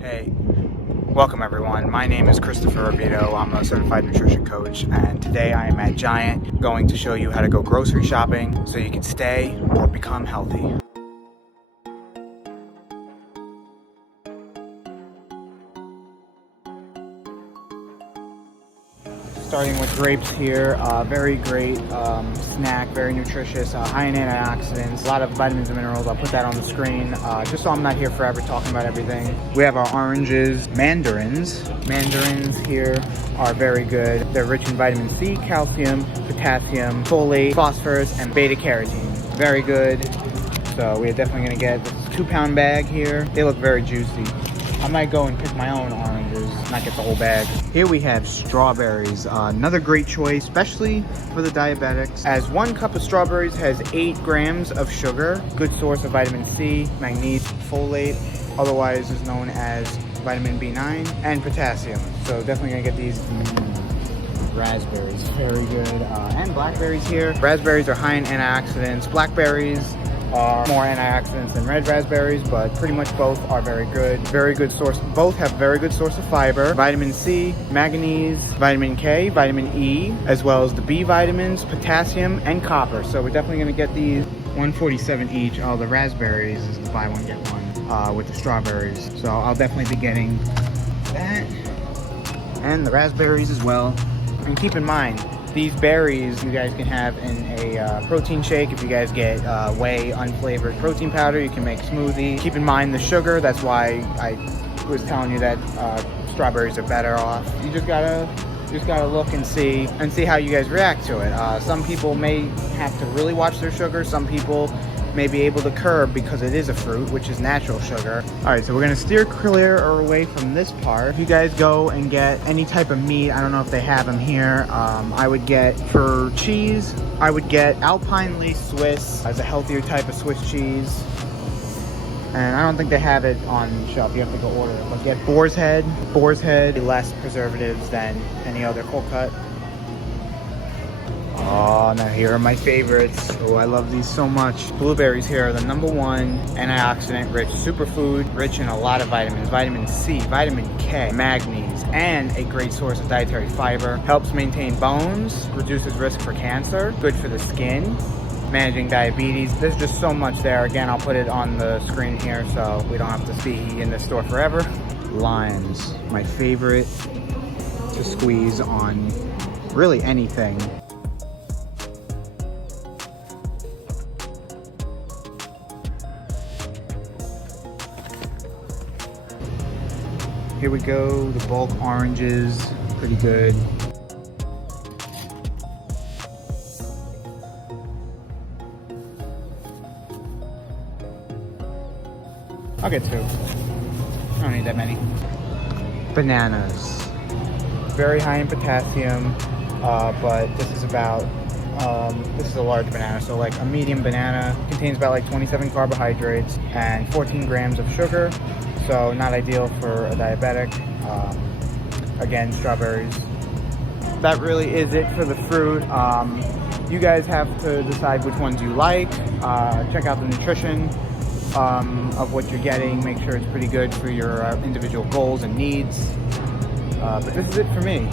Hey, welcome everyone. My name is Christopher Roveto. I'm a certified nutrition coach, and today I am at Giant going to show you how to go grocery shopping so you can stay or become healthy. Starting with grapes here, very great snack, very nutritious, high in antioxidants, a lot of vitamins and minerals. I'll put that on the screen just so I'm not here forever talking about everything. We have our oranges, mandarins. Mandarins here are very good. They're rich in vitamin C, calcium, potassium, folate, phosphorus, and beta carotene. Very good. So we're definitely gonna get this 2-pound bag here. They look very juicy. I might go and pick my own oranges, not get the whole bag. Here we have strawberries, another great choice, especially for the diabetics, as 1 cup of strawberries has 8 grams of sugar, good source of vitamin C, magnesium, folate, otherwise is known as vitamin B9, and potassium. So definitely gonna get these. Raspberries, very good, and blackberries here. Raspberries are high in antioxidants. Blackberries are more antioxidants than red raspberries, but pretty much both are very good. Very good source. Both have very good source of fiber, vitamin C, manganese, vitamin K, vitamin E, as well as the B vitamins, potassium, and copper. So we're definitely going to get these. $147 each. Oh, the raspberries is the buy one get one with the strawberries. So I'll definitely be getting that and the raspberries as well. And keep in mind, these berries you guys can have in a protein shake. If you guys get whey unflavored protein powder, you can make a smoothie. Keep in mind the sugar. That's why I was telling you that strawberries are better off. You just gotta look and see how you guys react to it. Some people may have to really watch their sugar. Some people may be able to curb because it is a fruit, which is natural sugar. All right, so we're gonna steer clear or away from this part. If you guys go and get any type of meat, I don't know if they have them here. I would get, for cheese, I would get Alpine laced Swiss as a healthier type of Swiss cheese. And I don't think they have it on the shelf. You have to go order it. But get Boar's Head. Boar's Head, less preservatives than any other cold cut. Oh, now here are my favorites. Oh, I love these so much. Blueberries here are the #1 antioxidant rich superfood, rich in a lot of vitamins. Vitamin C, vitamin K, magnesium, and a great source of dietary fiber. Helps maintain bones, reduces risk for cancer, good for the skin, managing diabetes. There's just so much there. Again, I'll put it on the screen here so we don't have to be in the store forever. Limes, my favorite to squeeze on really anything. Here we go, the bulk oranges, pretty good. I'll get 2. I don't need that many. Bananas. Very high in potassium, but this is about, this is a large banana, so like a medium banana contains about like 27 carbohydrates and 14 grams of sugar. So not ideal for a diabetic. Again, strawberries. That really is it for the fruit. You guys have to decide which ones you like. Check out the nutrition of what you're getting. Make sure it's pretty good for your individual goals and needs. But this is it for me,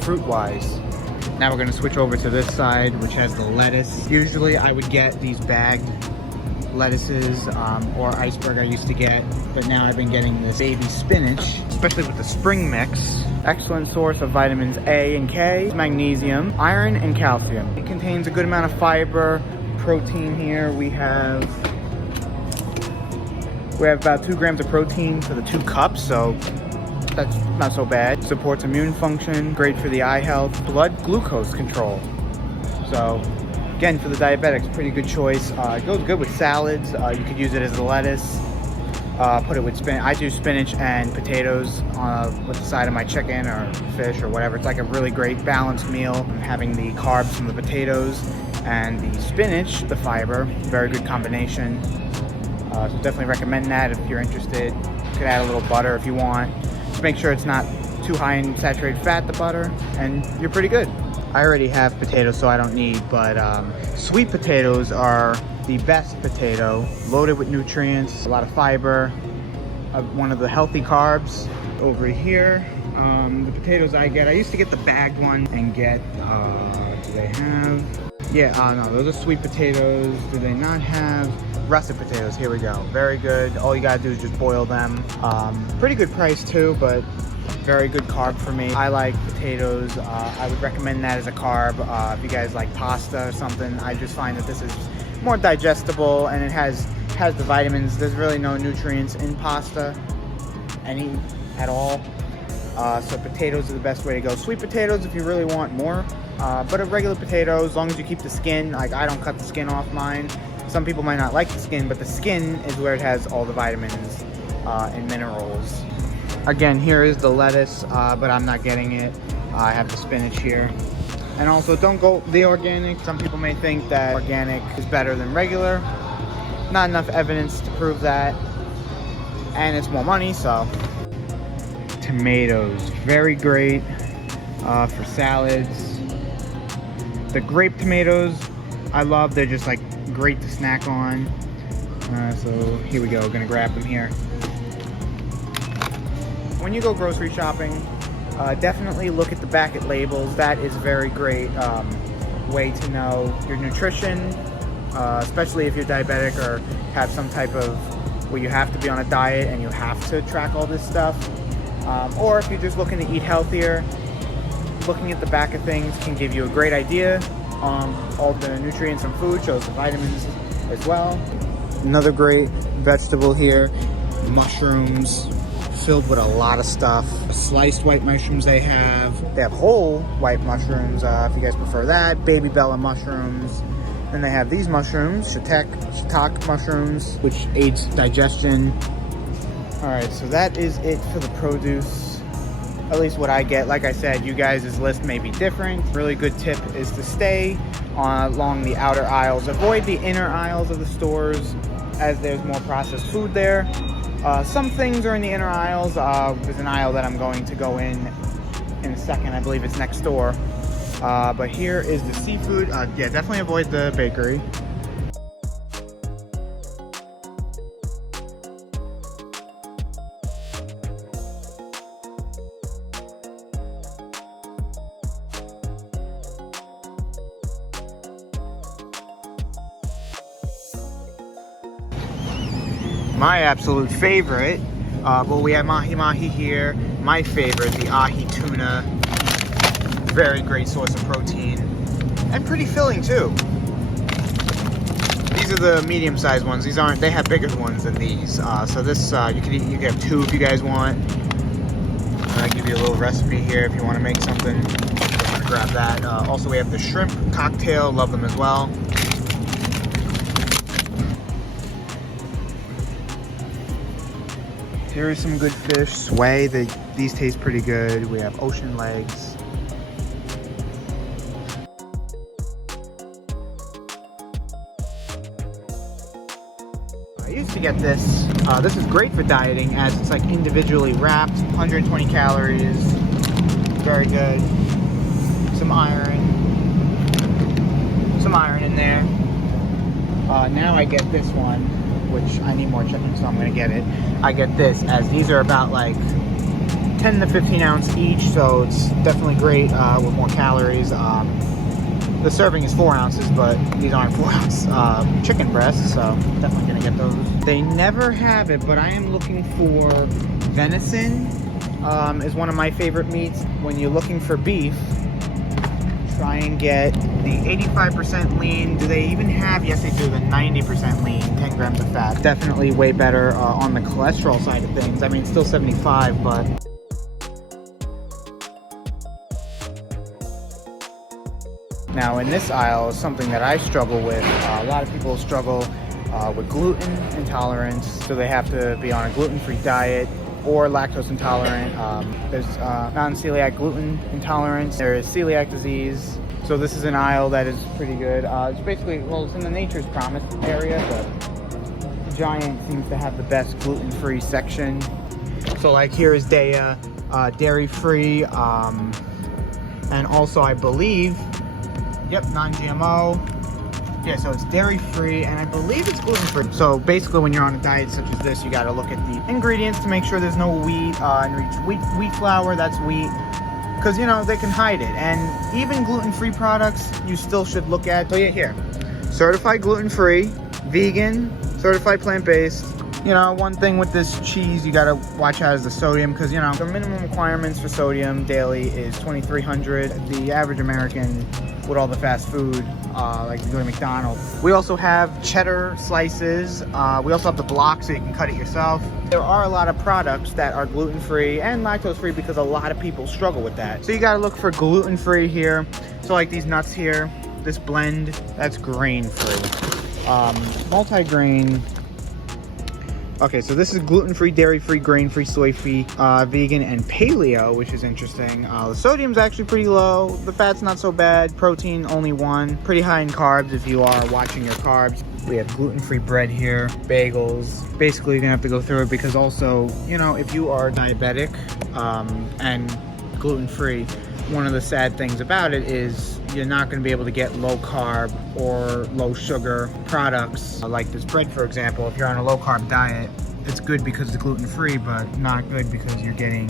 fruit-wise. Now we're gonna switch over to this side, which has the lettuce. Usually I would get these bagged lettuces or iceberg I used to get, but now I've been getting this baby spinach, especially with the spring mix. Excellent source of vitamins A and K, magnesium, iron, and calcium. It contains a good amount of fiber, protein here. We have about 2 grams of protein for the 2 cups, so that's not so bad. Supports immune function, great for the eye health, blood glucose control. So again, for the diabetics, pretty good choice. It goes good with salads. You could use it as a lettuce. Put it with spinach. I do spinach and potatoes with the side of my chicken or fish or whatever. It's like a really great balanced meal. Having the carbs from the potatoes and the spinach, the fiber, very good combination. So definitely recommend that if you're interested. You could add a little butter if you want. Just make sure it's not too high in saturated fat, the butter, and you're pretty good. I already have potatoes, so I don't need, but sweet potatoes are the best potato, loaded with nutrients, a lot of fiber, one of the healthy carbs. Over here, the potatoes I used to get the bagged one and get, do they have? Yeah, no, those are sweet potatoes. Do they not have? Russet potatoes, here we go. Very good. All you gotta do is just boil them. Pretty good price too, but very good carb for me. I like potatoes. I would recommend that as a carb. If you guys like pasta or something, I just find that this is more digestible and it has the vitamins. There's really no nutrients in pasta, any at all. So potatoes are the best way to go. Sweet potatoes if you really want more. But a regular potato, as long as you keep the skin, like I don't cut the skin off mine. Some people might not like the skin, but the skin is where it has all the vitamins and minerals. Again, here is the lettuce, but I'm not getting it. I have the spinach here. And also, don't go the organic. Some people may think that organic is better than regular. Not enough evidence to prove that. And it's more money, so. Tomatoes, very great for salads. The grape tomatoes, I love. They're just like great to snack on. So here we go, gonna grab them here. When you go grocery shopping, definitely look at the back at labels. That is a very great way to know your nutrition, especially if you're diabetic or have some type of where you have to be on a diet and you have to track all this stuff. Or if you're just looking to eat healthier, looking at the back of things can give you a great idea on all the nutrients in food, shows the vitamins as well. Another great vegetable here, mushrooms, filled with a lot of stuff. Sliced white mushrooms they have whole white mushrooms if you guys prefer that. Baby Bella mushrooms. Then they have these mushrooms, Shitake mushrooms, which aids digestion. All right, so that is it for the produce, at least what I get. Like I said, you guys' list may be different. Really good tip is to stay along the outer aisles. Avoid the inner aisles of the stores as there's more processed food there. Some things are in the inner aisles. There's an aisle that I'm going to go in a second. I believe it's next door. But here is the seafood. Yeah, definitely avoid the bakery. My absolute favorite, well, we have mahi-mahi here. My favorite, the ahi tuna. Very great source of protein. And pretty filling too. These are the medium-sized ones. These aren't, they have bigger ones than these. So this, you can have two if you guys want. I'll give you a little recipe here if you want to make something. I'm gonna grab that. Also, we have the shrimp cocktail. Love them as well. Here is some good fish, sway. These taste pretty good. We have ocean legs. I used to get this. This is great for dieting as it's like individually wrapped, 120 calories, very good. Some iron in there. Now I get this one, which I need more chicken, so I'm gonna get it. I get this, as these are about like 10 to 15 ounce each, so it's definitely great with more calories. The serving is 4 ounces, but these aren't 4 ounce chicken breasts, so definitely gonna get those. They never have it, but I am looking for venison. Is one of my favorite meats. When you're looking for beef, try and get the 85% lean. Do they even have, yes they do, the 90% lean, 10 grams of fat. Definitely way better on the cholesterol side of things. I mean, still 75, but. Now in this aisle is something that I struggle with. A lot of people struggle with gluten intolerance, so they have to be on a gluten-free diet or lactose intolerant. There's non-celiac gluten intolerance. There is celiac disease. So this is an aisle that is pretty good. It's basically, well, it's in the Nature's Promise area, but Giant seems to have the best gluten-free section. So like here is Daya, dairy-free, and also I believe, yep, non-GMO. Yeah, so it's dairy-free, and I believe it's gluten-free. So basically, when you're on a diet such as this, you got to look at the ingredients to make sure there's no wheat, wheat flour, that's wheat, because, you know, they can hide it. And even gluten-free products, you still should look at. So yeah, here, certified gluten-free, vegan, certified plant-based. You know, one thing with this cheese you gotta watch out is the sodium, because, you know, the minimum requirements for sodium daily is 2,300. The average American with all the fast food, like you go to McDonald's. We also have cheddar slices. We also have the block so you can cut it yourself. There are a lot of products that are gluten-free and lactose-free because a lot of people struggle with that. So you gotta look for gluten-free here. So like these nuts here, this blend, that's grain-free. Multi-grain. Okay, so this is gluten-free, dairy-free, grain-free, soy-free, vegan, and paleo, which is interesting. The sodium's actually pretty low. The fat's not so bad. Protein, only 1. Pretty high in carbs if you are watching your carbs. We have gluten-free bread here, bagels. Basically, you're gonna have to go through it because also, you know, if you are diabetic and gluten-free, one of the sad things about it is you're not going to be able to get low carb or low sugar products like this bread, for example. If you're on a low carb diet, it's good because it's gluten free, but not good because you're getting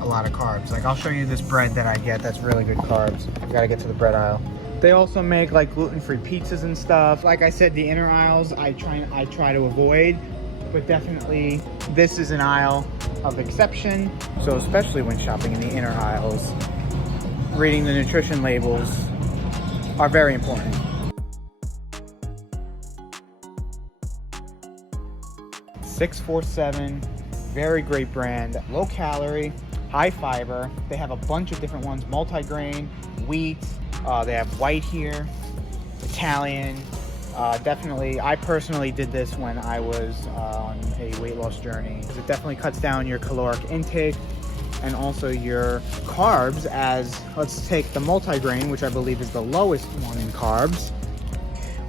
a lot of carbs. Like, I'll show you this bread that I get that's really good carbs. You got to get to the bread aisle. They also make like gluten free pizzas and stuff. Like I said, the inner aisles I try to avoid, but definitely this is an aisle of exception. So especially when shopping in the inner aisles, reading the nutrition labels are very important. $647, very great brand, low calorie, high fiber. They have a bunch of different ones, multi-grain, wheat, they have white here, Italian. Definitely, I personally did this when I was on a weight loss journey. It definitely cuts down your caloric intake and also your carbs, as let's take the multigrain, which I believe is the lowest one in carbs.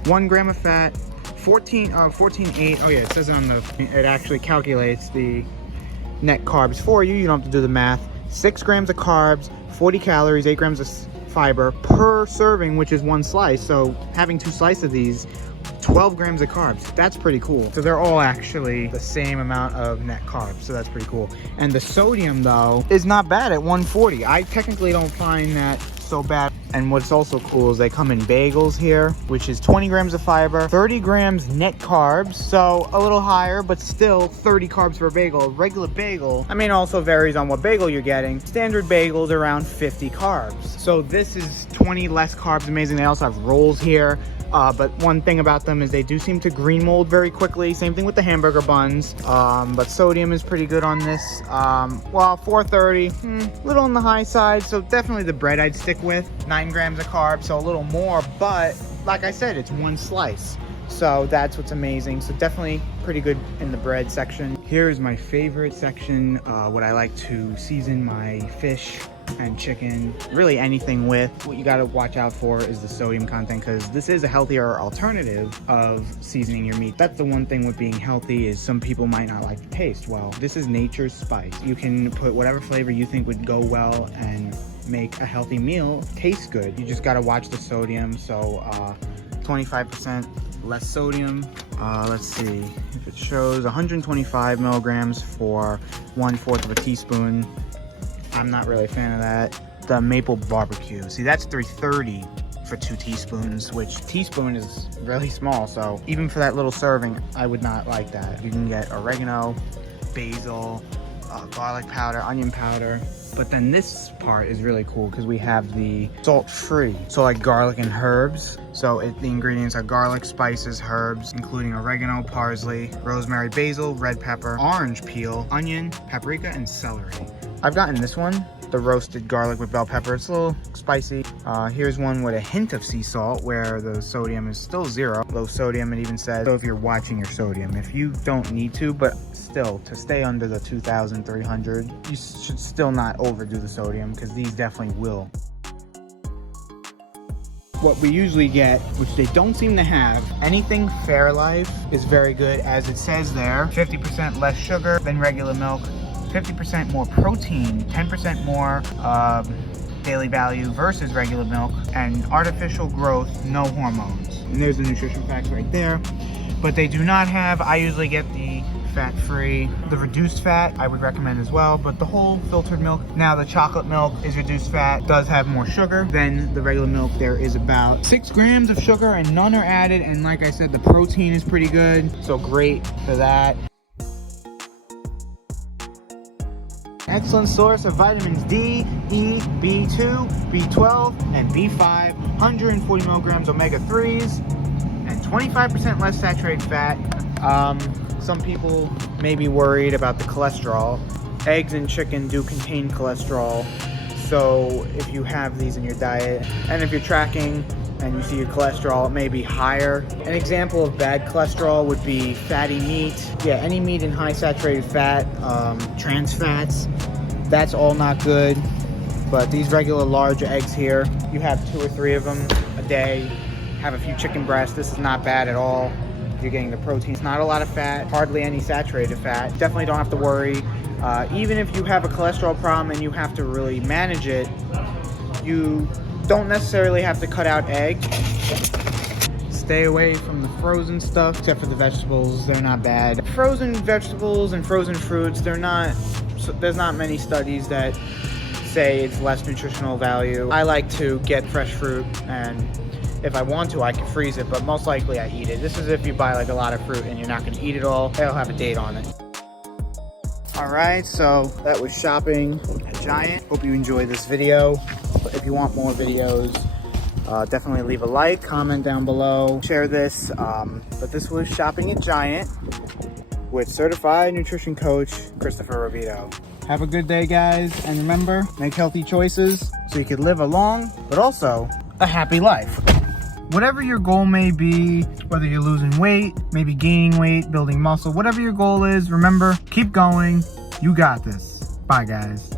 1 gram of fat, 14.8. Oh yeah, it says it on it actually calculates the net carbs for you. You don't have to do the math. 6 grams of carbs, 40 calories, 8 grams of fiber per serving, which is 1 slice. So having 2 slices of these, 12 grams of carbs. That's pretty cool. So they're all actually the same amount of net carbs. So that's pretty cool. And the sodium though is not bad at 140. I technically don't find that so bad. And what's also cool is they come in bagels here, which is 20 grams of fiber, 30 grams net carbs. So a little higher, but still 30 carbs per bagel. A regular bagel, I mean, also varies on what bagel you're getting. Standard bagels around 50 carbs. So this is 20 less carbs. Amazing. They also have rolls here. But one thing about them is they do seem to green mold very quickly. Same thing with the hamburger buns. But sodium is pretty good on this. Well, 430, a little on the high side. So definitely the bread I'd stick with. 9 grams of carbs, so a little more. But like I said, it's 1 slice. So that's what's amazing. So definitely pretty good in the bread section. Here is my favorite section, what I like to season my fish and chicken, really anything with. What you got to watch out for is the sodium content, because this is a healthier alternative of seasoning your meat. That's the one thing with being healthy, is some people might not like the taste. Well, this is nature's spice. You can put whatever flavor you think would go well and make a healthy meal taste good. You just got to watch the sodium. So 25% less sodium. Let's see if it shows 125 milligrams for 1/4 of a teaspoon. I'm not really a fan of that. The maple barbecue, see, that's 330 for 2 teaspoons, which teaspoon is really small. So even for that little serving, I would not like that. You can get oregano, basil, garlic powder, onion powder. But then this part is really cool because we have the salt-free. So like garlic and herbs. So the ingredients are garlic, spices, herbs, including oregano, parsley, rosemary, basil, red pepper, orange peel, onion, paprika, and celery. I've gotten this one, the roasted garlic with bell pepper. It's a little spicy. Here's one with a hint of sea salt where the sodium is still 0. Low sodium, it even says. So if you're watching your sodium, if you don't need to, but still to stay under the 2,300, you should still not overdo the sodium, because these definitely will. What we usually get, which they don't seem to have, anything Fairlife is very good, as it says there. 50% less sugar than regular milk, 50% more protein, 10% more daily value versus regular milk, and artificial growth, no hormones. And there's the nutrition facts right there. But they do not have, I usually get the fat-free, the reduced fat I would recommend as well, but the whole filtered milk. Now the chocolate milk is reduced fat, does have more sugar than the regular milk. There is about 6 grams of sugar and none are added, and like I said, the protein is pretty good, so great for that. Excellent source of vitamins D, E, B2, B12, and B5, 140 milligrams omega-3s, and 25% less saturated fat. Some people may be worried about the cholesterol. Eggs and chicken do contain cholesterol, so if you have these in your diet, and if you're tracking and you see your cholesterol, it may be higher. An example of bad cholesterol would be fatty meat. Yeah, any meat in high saturated fat, trans fats, that's all not good. But these regular large eggs here, you have 2 or 3 of them a day, have a few chicken breasts, this is not bad at all. You're getting the protein. It's not a lot of fat, hardly any saturated fat. Definitely don't have to worry. Even if you have a cholesterol problem and you have to really manage it, you don't necessarily have to cut out eggs. Stay away from the frozen stuff, except for the vegetables, they're not bad. Frozen vegetables and frozen fruits, there's not many studies that say it's less nutritional value. I like to get fresh fruit, and if I want to, I can freeze it, but most likely I eat it. This is if you buy like a lot of fruit and you're not gonna eat it all. It'll have a date on it. All right, so that was shopping at Giant. Hope you enjoyed this video. If you want more videos, definitely leave a like, comment down below, share this. But this was shopping at Giant with certified nutrition coach, Christopher Roveto. Have a good day, guys. And remember, make healthy choices so you can live a long, but also a happy life. Whatever your goal may be, whether you're losing weight, maybe gaining weight, building muscle, whatever your goal is, remember, keep going. You got this. Bye, guys.